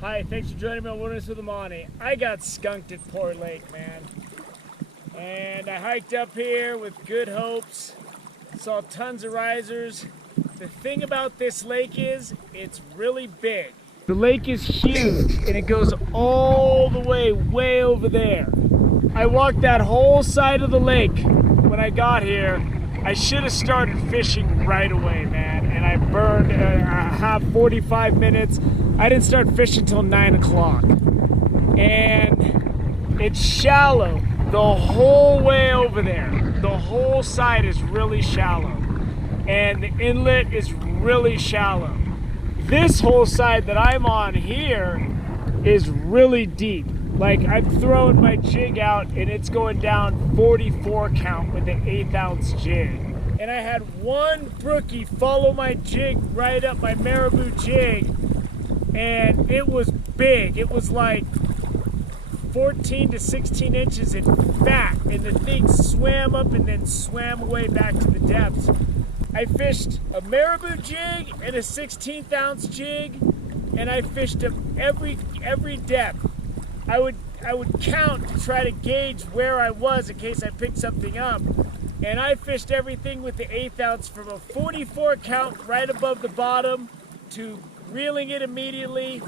Hi, thanks for joining me on Wilderness with Amani. I got skunked at Poore Lake, man. And I hiked up here with good hopes, saw tons of risers. The thing about this lake is, it's really big. The lake is huge, and it goes all the way over there. I walked that whole side of the lake when I got here. I should have started fishing right away, man, and I burned a 45 minutes. I didn't start fishing until 9 o'clock. And it's shallow the whole way over there. The whole side is really shallow. And the inlet is really shallow. This whole side that I'm on here is really deep. Like, I'm throwing my jig out and it's going down 44 count with an 1/8 ounce jig. And I had one brookie follow my jig right up, my marabou jig, and it was big. It was like 14 to 16 inches in fat, and the thing swam up and then swam away back to the depths. I fished a marabou jig and a 1/16 ounce jig, and I fished them every depth. I would count to try to gauge where I was in case I picked something up. And I fished everything with the 1/8 ounce from a 44 count right above the bottom to reeling it immediately.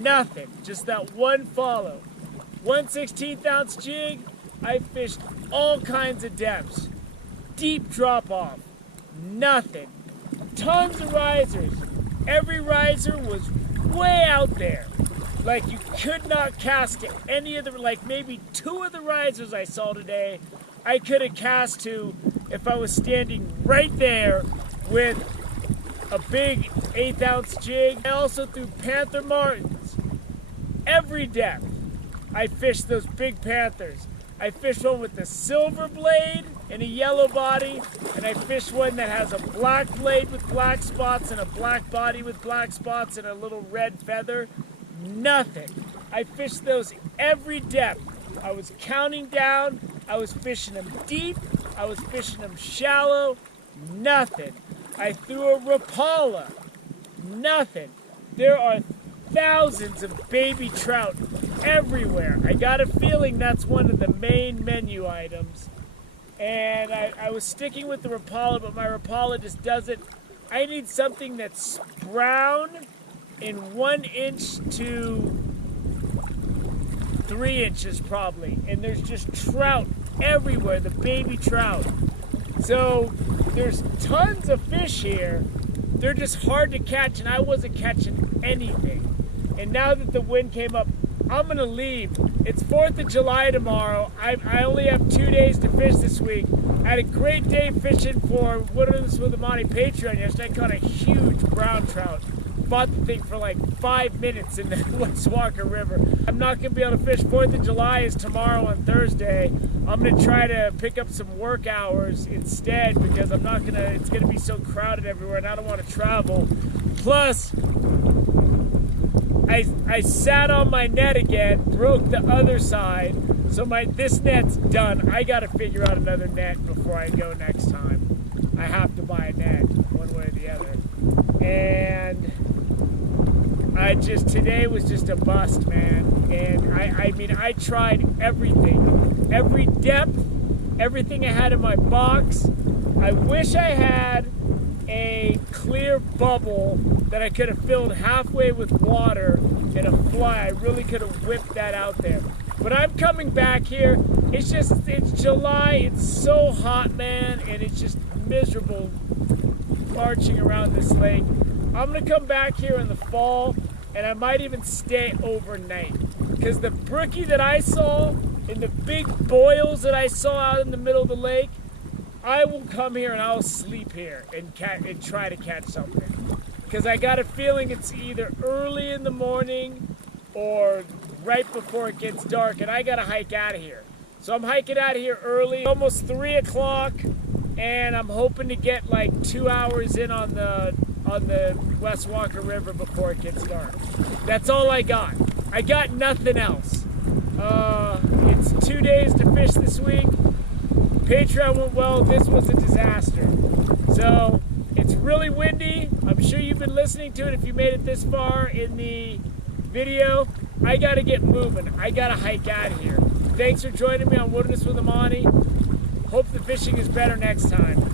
Nothing, just that one follow. 1/16 ounce jig, I fished all kinds of depths. Deep drop off, nothing. Tons of risers. Every riser was way out there. Like, you could not cast to any of the, like maybe 2 of the risers I saw today, I could have cast to if I was standing right there with a big 1/8 ounce jig. I also threw Panther Martins. Every depth, I fished those big Panthers. I fished one with a silver blade and a yellow body, and I fished one that has a black blade with black spots and a black body with black spots and a little red feather. Nothing. I fished those every depth. I was counting down. I was fishing them deep. I was fishing them shallow. Nothing. I threw a Rapala. Nothing. There are thousands of baby trout everywhere. I got a feeling that's one of the main menu items. And I was sticking with the Rapala, but my Rapala just doesn't. I need something that's brown in 1 inch to 3 inches probably, and there's just trout everywhere, the baby trout. So there's tons of fish here. They're just hard to catch, and I wasn't catching anything. And now that the wind came up, I'm gonna leave. It's 4th of July tomorrow. I only have 2 days to fish this week. I had a great day fishing for Wilderness with Amani Patreon yesterday. I caught a huge brown trout. Fought the thing for like 5 minutes in the West Walker River. I'm not gonna be able to fish. 4th of July is tomorrow on Thursday. I'm gonna try to pick up some work hours instead because it's gonna be so crowded everywhere and I don't want to travel. Plus, I sat on my net again, broke the other side, so this net's done. I gotta figure out another net before I go next time. I have to buy a net, one way or the other. And today was just a bust, man. And I mean, I tried everything. Every depth, everything I had in my box. I wish I had a clear bubble that I could have filled halfway with water and a fly. I really could have whipped that out there. But I'm coming back here. It's July. It's so hot, man. And it's just miserable marching around this lake. I'm gonna come back here in the fall, and I might even stay overnight. Because the brookie that I saw and the big boils that I saw out in the middle of the lake, I will come here and I'll sleep here and try to catch something. Because I got a feeling it's either early in the morning or right before it gets dark, and I gotta hike out of here. So I'm hiking out of here early, almost 3 o'clock, and I'm hoping to get like 2 hours in on the West Walker River before it gets dark. That's all I got. I got nothing else. It's 2 days to fish this week. Patreon went well. This was a disaster. So it's really windy. I'm sure you've been listening to it if you made it this far in the video. I gotta get moving. I gotta hike out of here. Thanks for joining me on Wilderness with Amani. Hope the fishing is better next time.